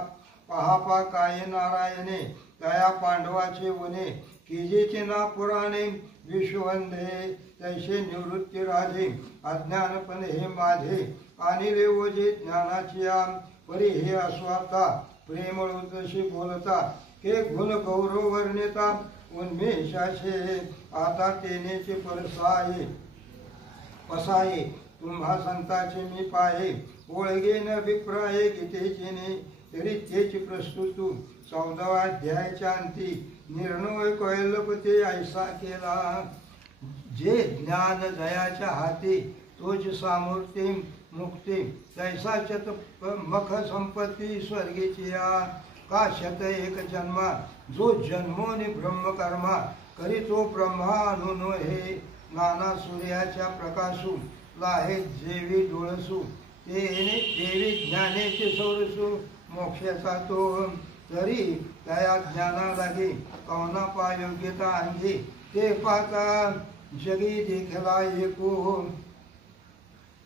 पहा काय नारायणे, तया पांडवाचे वने, किजेचे ना पुराणे, विश्ववंदे तैसे निवृत्ती राजे, अज्ञानपण हे माझे, आणि लेवजे ज्ञानाची आम, परी हे अस्वार्था, प्रेमळू तशी बोलता, के गुण गौरव वर्णिता, उन्मेषाचे आता तेनेचे परसाये, पसाये, तुम्हा संताचे मी पाहे, ओळगे न अभिप्राये गीतेचे ने, तरी तेची प्रस्तुतू, 14वा अध्यायाच्या अंती, निर्णय कैलपते ऐसा केला, जे ज्ञान जयाच्या हाती, तोच सामूर्ती मुक्ती, तैसा शत मख संपत्ती स्वर्गीची या, का शत एक जन्मा, जो जन्मोनी ब्रह्मकर्मा, करी तो ब्रह्मा अनुनो हे, नाना सूर्याच्या प्रकाशू, लाहे जेवी डोळसू, तेने देवी ज्ञानेचे सौरसू, मोक्षाचा तो, तरी त्या ज्ञाना लागे, कवना पा योग्यता अंगी, ते पाता जगी देखला एकू,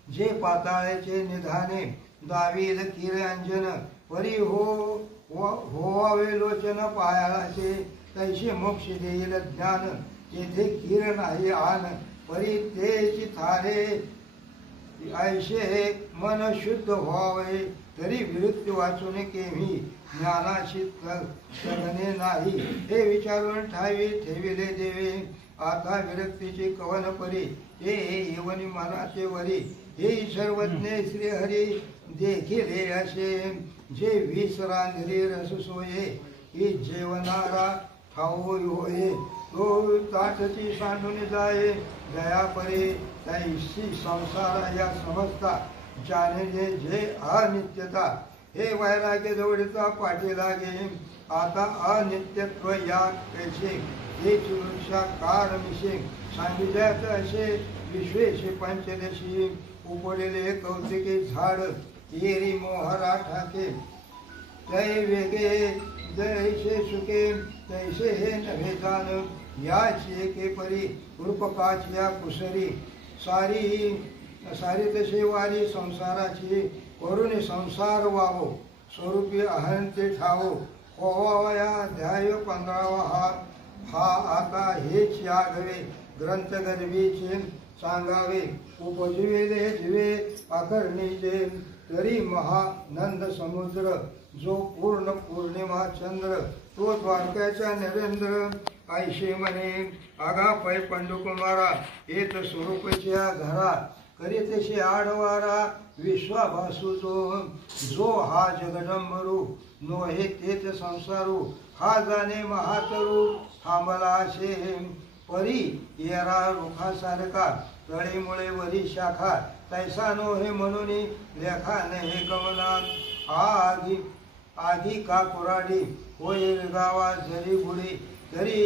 जे पाताळाचे निधाने, दावील किरंजन, परी होवावे लोचन पायाळाचे, तैसे मोक्ष देईल ज्ञान, तेथे किर नाही आन, परी तेची थारे, ऐसे मन शुद्ध व्हावे, तरी विरुद्ध वाचून केव्ही, ज्ञानाशी तगणे नाही, हे विचारून ठावी ठेविले देवे, आता विरक्तीचे कवन परी हे येवनी मनाचे वरी हे सर्वज्ञ श्री हरी देखिले असे जे वीस रांधरी रस सोये ही जेवणारा खाऊ होये तो ताटची सांडून जाये दया परी तैसी संसारा या समजता जाणे जे अनित्यता हे वैराग्य जवळचा पाठी लागे आता अनित्यत्व या कैसे हे चुरुषाकार मिशे सांगितल्यात असे विश्वेश पंचदशी उपडलेले कौतिके झाड येरी मोहरा ठाके तै वेगे जैसे सुखे तैसे हे नव्हे जाण याची एके परी रूपकाच्या कुसरी सारी तसे वारी संसाराची करून संसार वावो स्वरूपी अहंते ठावो होवाया ध्याय 15वा हा आता हेच यागवे ग्रंथ गर्भीचे सांगावे उपजीवेले जीवे आकर्णीचे तरी महानंद समुद्र जो पूर्ण पौर्णिमा चंद्र तो द्वारकाचा नरेंद्र ऐशे म्हणे आगा पै पंडुकुमारा येत स्वरूपच्या घरा करीतशी आडवारा विश्वाभासू जो हा जगदंबरू नोहे तेच संसारू हा जाणे महातरू थांबला असे परी येरा रुखासारखा तळीमुळे वरी शाखा तैसा नोहे म्हणून लेखा हे गमना आधी का कुराडी होय गावा जरी बुडी तरी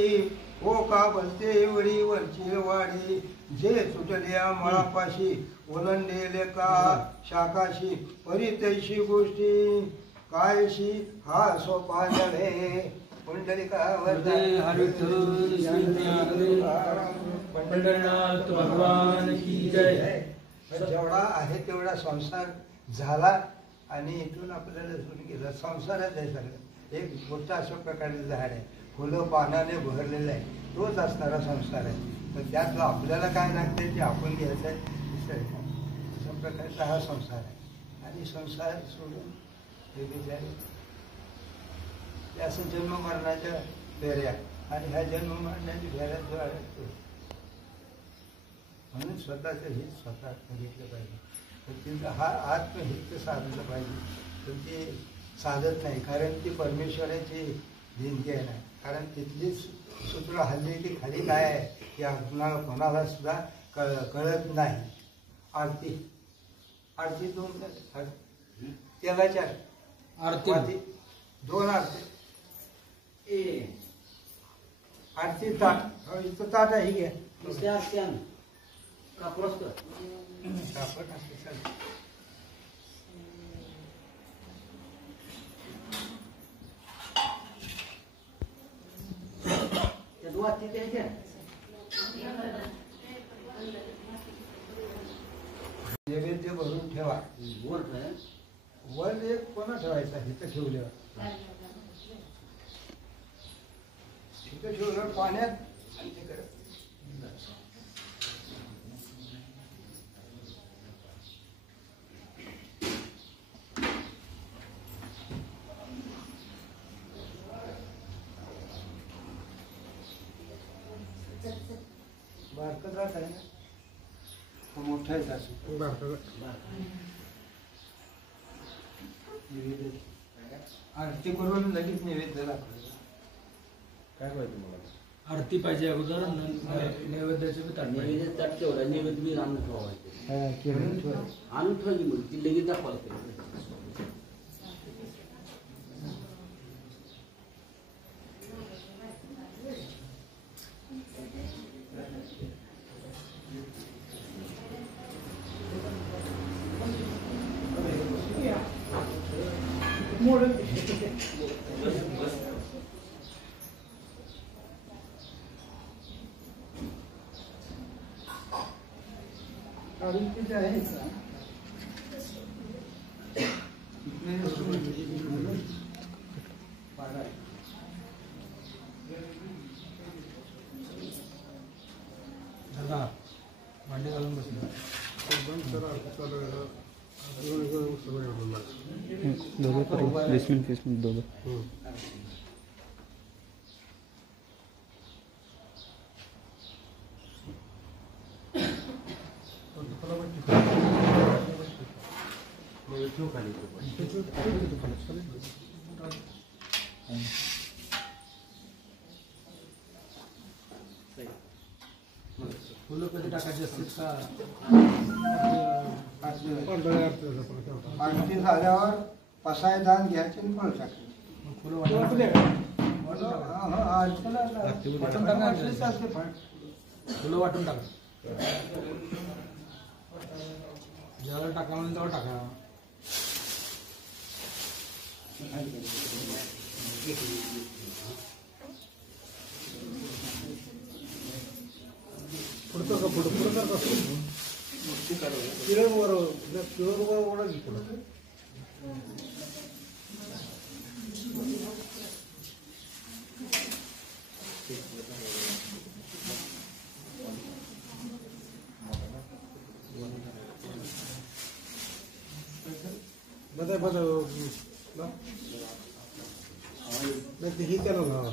हो का बलते एवढी वरची वाडी जे सुटल्या मळापाशी ओलंडेले का शाखाशी परी तैशी गोष्टी कायशी हा सोपा नव्हे पुंडलिका पंढरनाथ भगवान की जय. जेवढा आहे तेवढा संसार झाला आणि इथून आपल्याला सुरू केला संसारच आहे सगळं. एक मोठं अशा प्रकारचं झाड आहे फुलं पानाने भरलेलं आहे तोच असणारा संसार आहे. तर त्यातलं आपल्याला काय लागतं ते आपण घ्यायचं आहे अशा प्रकारचा हा संसार आहे. आणि संसार सोडून हे बिचारे असं जन्म मरणाच्या फेऱ्या आणि ह्या जन्म मरणाच्या फेऱ्यात जो आहे म्हणून स्वतःचं हित स्वतः बघितलं पाहिजे. तर तिथं हा आत्महित साधलं पाहिजे. तर ते साधत नाही कारण ती परमेश्वराची देणगी आहे ना. कारण तिथलीच सूत्र हल्ली की खाली काय आहे की आपणाला कोणाला सुद्धा कळत नाही. आरती 2 तेलाच्या आरती 2 आरती आरती ताट इथं ताट आहे घ्या कापड असते चालतं. नैवेद्य भरून ठेवा. वर एक कोणा ठेवायचा इथं ठेवल्यावर इथं ठेवल्यावर पाण्यात आणि तिकडे बारकं जात आहे ना मोठा आहे सासू नैवेद्य आरती करून लगेच नैवेद्य दाखवायचं. काय पाहिजे मला आरती पाहिजे अगोदर नैवेद्याचे बी ताट नैवेद्य ताट ठेवला नैवेद्य बी आणून ठेवायचे आणून ठेवली मग ती लगेच दाखवायला भांडी घालून बसले दोघं 20 मिनिट दोघं फुलं कधी टाकायची असतील का? आरती झाल्यावर पसाय दान घ्यायचे आणि फळ टाकायचे. फुलं वाटून फुलं वाटून टाका. ज्याला टाका म्हणून तेव्हा टाका. पुढचं का पुढं कर का पिळवर ओढा की पुढं बदल ही त्याला लावा.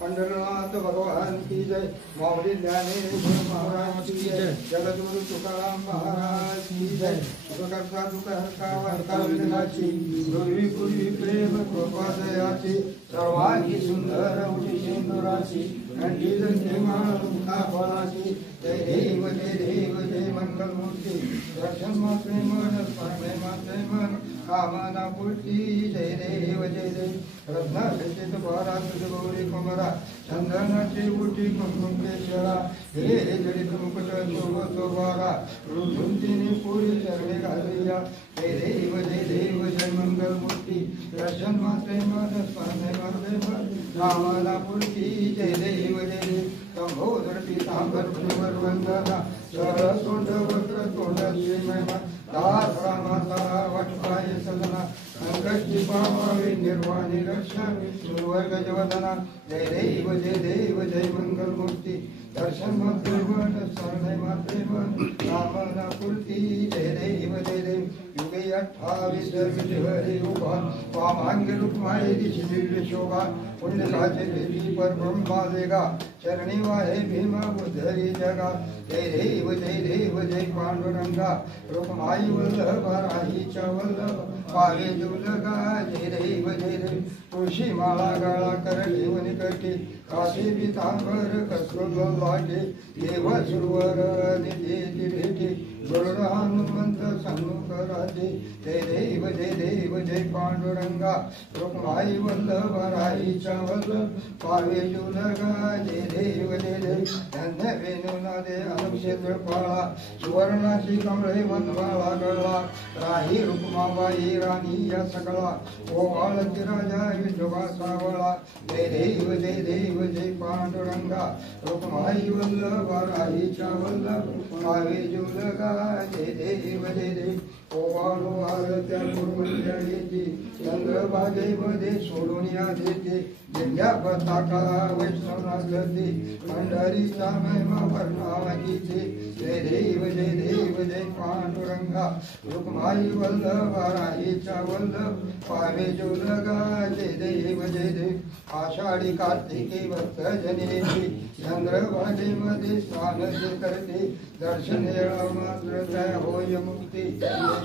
पंढरनाथ भगवान की जय. माऊली ज्ञानेश्वर महाराज की जय. जगद्गुरु तुकाराम महाराज की जय. सुखकर्ता दुःखहर्ता वार्ता विघ्नाची पूर्वी पूर्वी प्रेम कृपा दयाची सर्वांगी सुंदर उठी सिंदुराची घंटी जंटे माळ मुखा फळाची. जय देव जय देव जय मंगलमूर्ती. दर्शन मात्रे मन स्मरणे मात्रे मन कामना पूर्ती. जय देव जय देव. रत्ना सचित भारा तुझ गौरी कुमरा चंदनाची उठी कुंकुमेश्वरा. हे जडित मुकुट शोभा रुंतिनी पुरी चरणे घालूया. जय देव जय देव जय मंगलमूर्ती. दर्शन मात्रे मन स्मरणे मात्रे मन कामना पूर्ती. जय देव जय देव. संभोधर पीतांबर भुवर वंदना सरळ तोंड वक्र तोंडाची महिमा. दास रामाचा वाटपाय सदना संकष्टी पावावे निर्वाणी रक्षा सुवर्ग जवदना. जय देव जय देव जय मंगलमूर्ती. दर्शन मात्रे मन स्मरणे मात्रे मन कामना पूर्ती. जय देव जय देव. युगे 28 विजय उभा वामांगी रुक्माई दिशी दिव्य शोभा. पुण्यकाचे भेटी पर ब्रह्मा देगा चरणी वाहे भीमा बुद्धरी जगा. जय देव जय देव जय पांडुरंगा. रुक्माई वल्लभ राहीच्या वल्लभ पावे जुलगा. जय देव जय देव. तुळशी माळा गाळा कर ठेवणी करते काशी पितांबर कसर लागे. देव सुरवर निधी भेटे गरुड हनुमंत सन्मुख राजे. जय देव जय देव जय पांडुरंगा. रुक्माई वल्लभ राहीच्या वल्लभ पावे जुलगा. जय देव जय देव. धन्य वेणुनादे अनुक्षेत्र पाळा सुवर्णाची कमळे वनमाळा गळला. राही रुक्माबाई राणी या सगळा ओवाळती राजा विठोबा सावळा. जय देव जय देव जय पांडुरंगा. रुक्माई वल्लभ राहीच्या वल्लभ पावे जुलगा. जय देव जय देव. ओवाळू आरत्या गुरुमंडळीची चंद्रभागेमध्ये सोडून या देते. दिव्या पताका वैष्णवनाथ करते पंढरीचा महिमा वर्णावागीचे. जय देव जय देव जय पांडुरंगा. रुक्माई वल्लभ राहीच्या वल्लभ पावे जुलगा. जय देव जय देव. आषाढी कार्तिकी भक्त जनेची चंद्रभागेमध्ये स्नान जे करते. दर्शन येळा मात्र जय होय मुक्ती.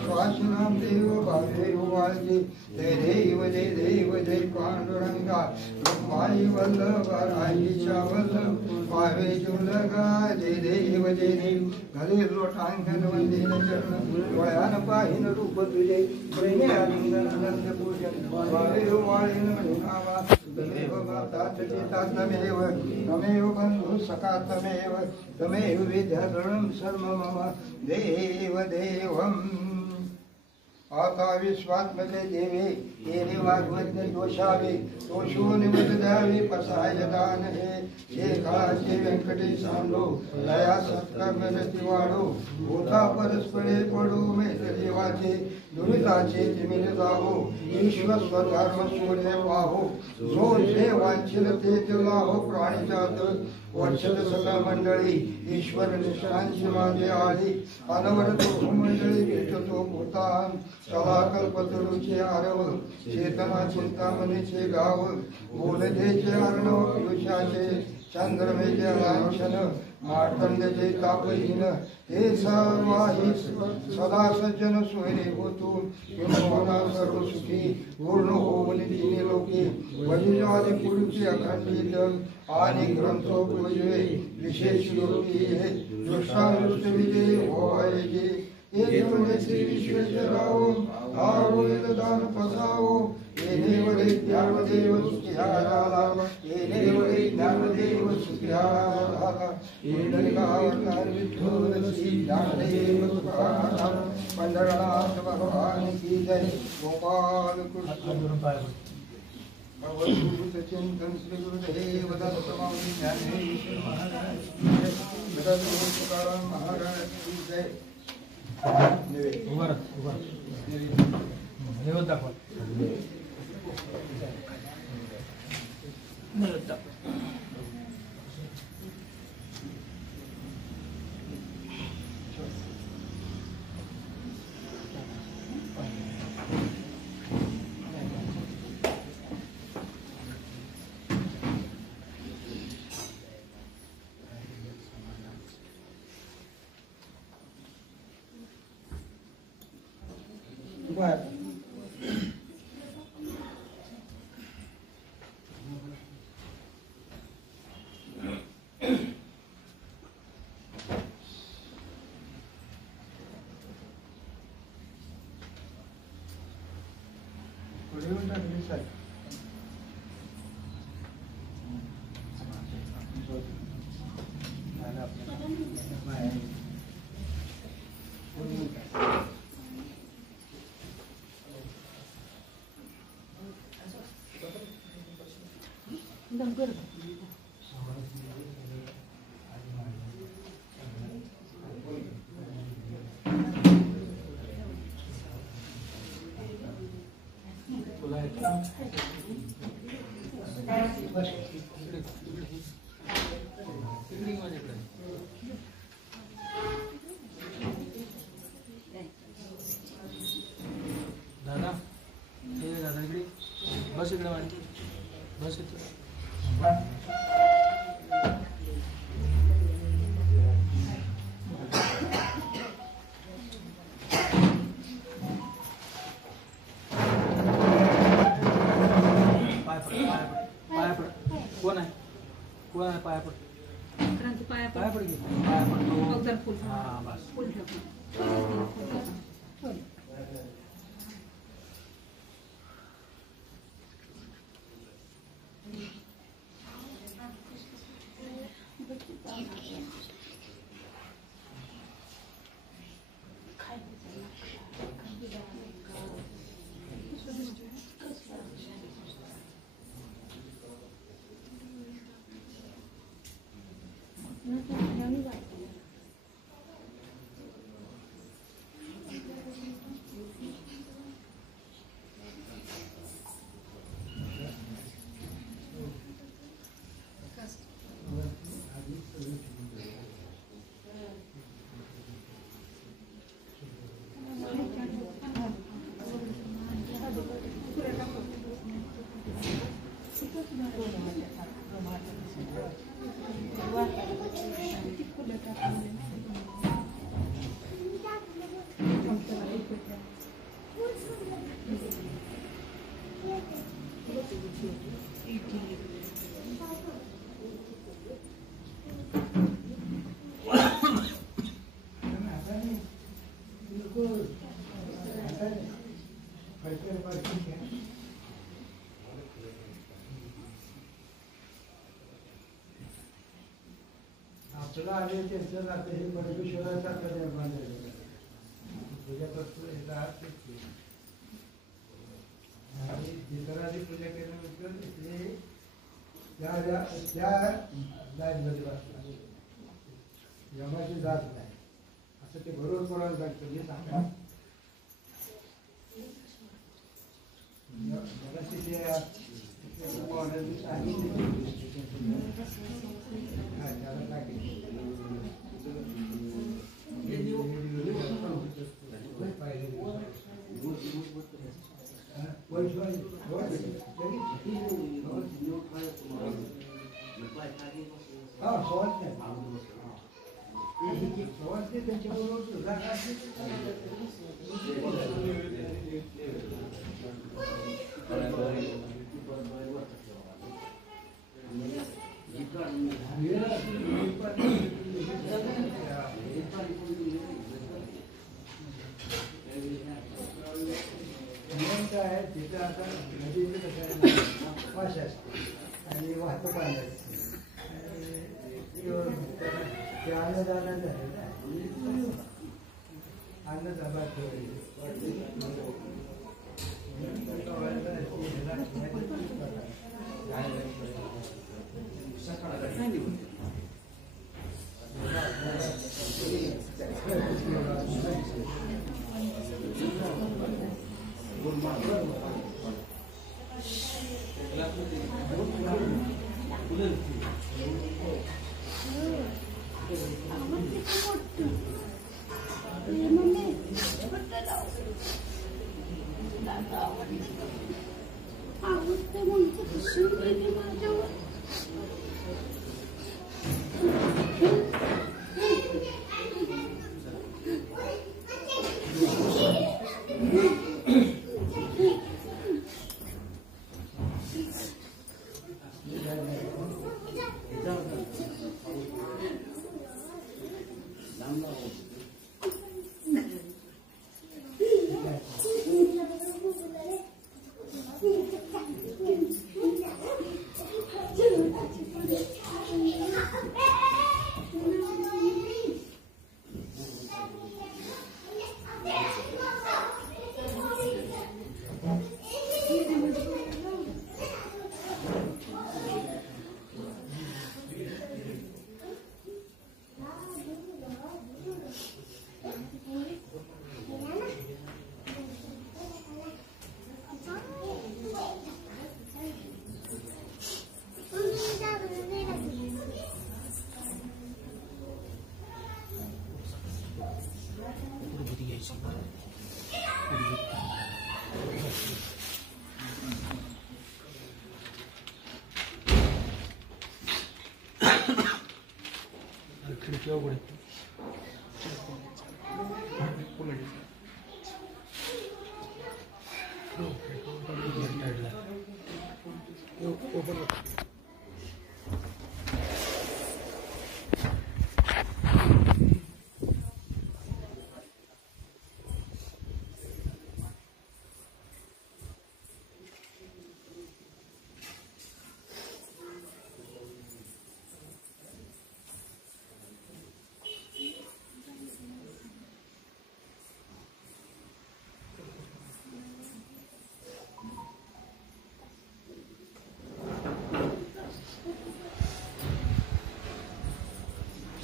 श्वास नाम देव भावे वाळते. जय देव जय देव जय पांडुरंगा. रुक्माई वल्लभ राहीच्या वल्लभ पावे जुलगा. जय देव जय देव. घाले लोटांगण वंदीन चरण डोळ्यान पाहिन रूप तुझे. प्रेमे आनंद पूजन वाळे वाळीन नावा. तमेव माता पिता तमेव तमेव बंधु सखा तमेव तमेव विद्याधरणं सर्व मम देव देवम्. आता विश्वात्मके देवे येणे वाग्मज्ञ दोषावे. दोषून मत द्यावे पसाय दान हे. काळाचे व्यंकटे सांडो दया सत्कर्म रती वाढो. भूता परस्परे पडो मैत्र देवाचे. दुरिताचे तिमिर जावो ईश्वर स्वधर्म सूर्य पाहो जो जे वांछिल ते तुलाहो प्राणीजात वर्षद सकळ मंडळी ईश्वर निष्ठांची माझे आली अनवरत मंडळी भेटतो भूतान चला कल्पतरूचे आरव चेतना चिंतामणीचे गाव बोलधेचे अर्णव पियुषाचे चंद्रमेचे लांछन मार्तंडचे तापहीन हे सर्वाही सदा सज्जन सोयरे होतो किंवा सर्व सुखी पूर्ण होऊन तिने लोके वजिजादी पुरुषी अखंडित आणि ग्रंथो पूजवे विशेष लोकी हे दृष्टादृष्ट विजय होवायचे हे श्री विश्वेश्वराव आरो दान पसावो येणे ज्ञानदेव सुखियाला येणे ज्ञानदेव सुखियाला येणगावकार विठ्ठल श्री ज्ञानदेव तुकाराम पंढरनाथ भगवान की जय गोपाल कृष्ण भगवत चिंतन श्री गुरुदेव दत्त स्वामी ज्ञानेश्वर महाराज तुकाराम महाराज की जय नैवेद्य दाखवा दादा इकडे बस इकडे वाढ बस इथे कोण आहे पाया पड पाया पड घे पाया पडतो हां बस आपल्याला आले त्यांचं नातं हे परमेश्वराचं आपल्या निर्माण झालेलं आहे. पूजापासून येतात आणि इतरांची पूजा केल्यानंतर ते त्या लाईनमध्ये बसतात. यमाची जात नाही असं ते बरोबर कोणाला सांगतं. हे सांगा आणि वाहतूक खिडकी उघडे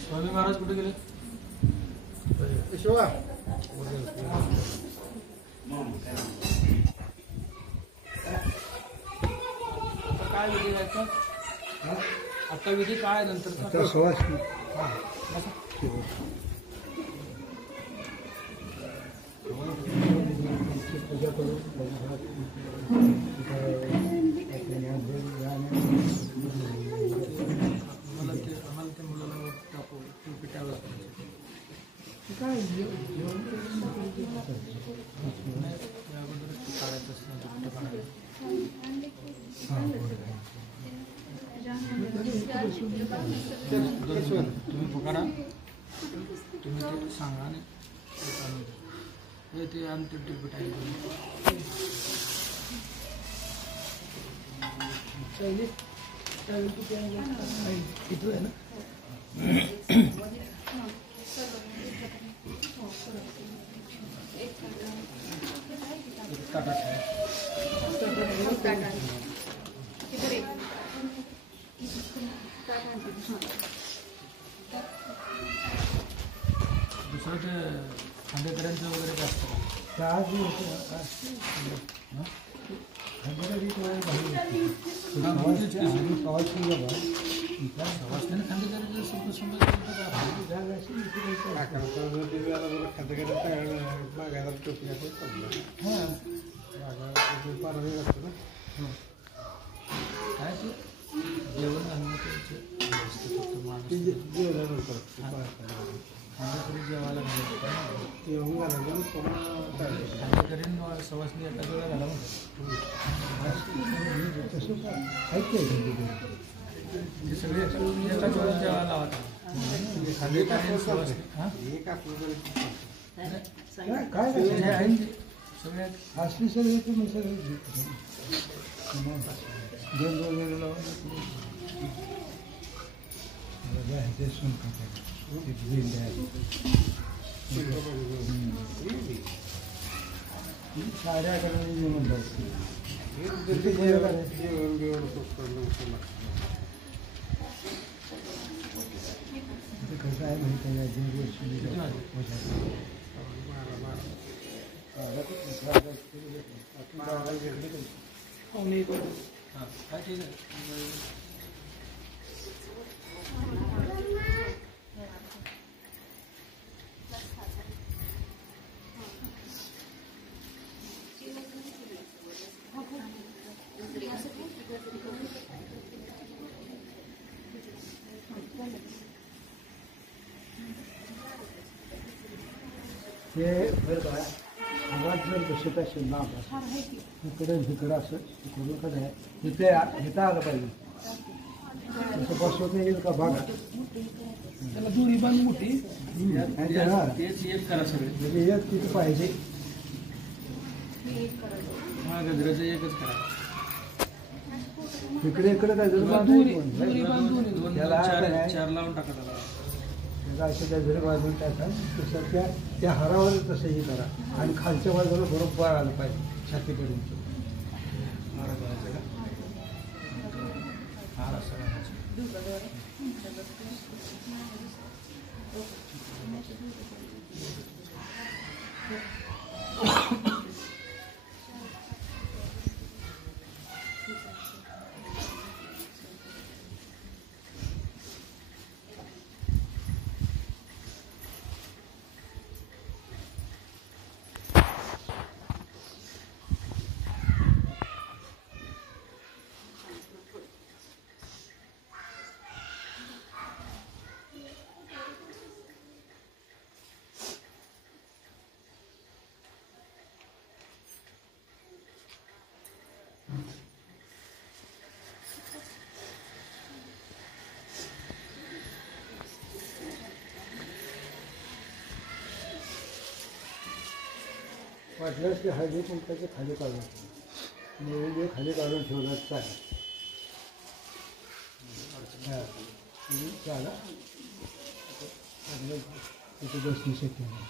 स्वामी महाराज कुठे गेले? शिवा काय विधी जायचं आता विधी काय नंतर सुवास पूजा करू तुम्ही पुकारा तुम्ही ते सांगा आणि ते आमचं ट्रिब्यूट आहे किती आहे ना दुसरं ते खांडेकरांचं वगैरे काय असतं चहा खांदेकरी तो बाहेर सवासची बाबा सवासण्याने खांदेकरी मागायला टोपी असं हां पारवे असतं ना काय ते जेवण घालण्याची व्यवस्था फक्त माणूस जेवल्यानंतर खांदेकरी जेवायला घालायचं जेवण घालायचं पुन्हा खांदेकरी सवासणी एका वेळा घाला म्हणतात तसं काय ऐकते ते सगळे एकाच वेळेला जेवायला लावतात खांदेकरी सवासणी हां एक आपलं काय काय आहे सगळे असली सगळी तुम्ही सगळी दोन दोन साऱ्या कडे म्हणतात कसं आहे माहिती आहे हां काय ठीक आहे ते बरं का आवाज जर बसत असेल ना इकडे तिकडं असं करून कसं आहे इथे इथं आलं पाहिजे तसं बसवता येईल का बघा त्याला दोन्ही बांध मोठी हा तेच एक करा सगळे म्हणजे एक तिथं पाहिजे हा गजराचं एकच करा इकडे इकडे काय जर दोन्ही बांध दोन त्याला चार लावून टाका त्याला त्याला असं त्या जरी बाजून टाका तसं त्या हारावर तसंही करा आणि खालच्या बाजूला बरोबर आलं पाहिजे छातीपर्यंत हार घालायचं का हार असं घालायचं वाटल्यास की हळदी कुंकाचे खाली काढून नैवेद्य खाली काढून ठेवलं चालेल चालेल तिथे बसणं शक्य नाही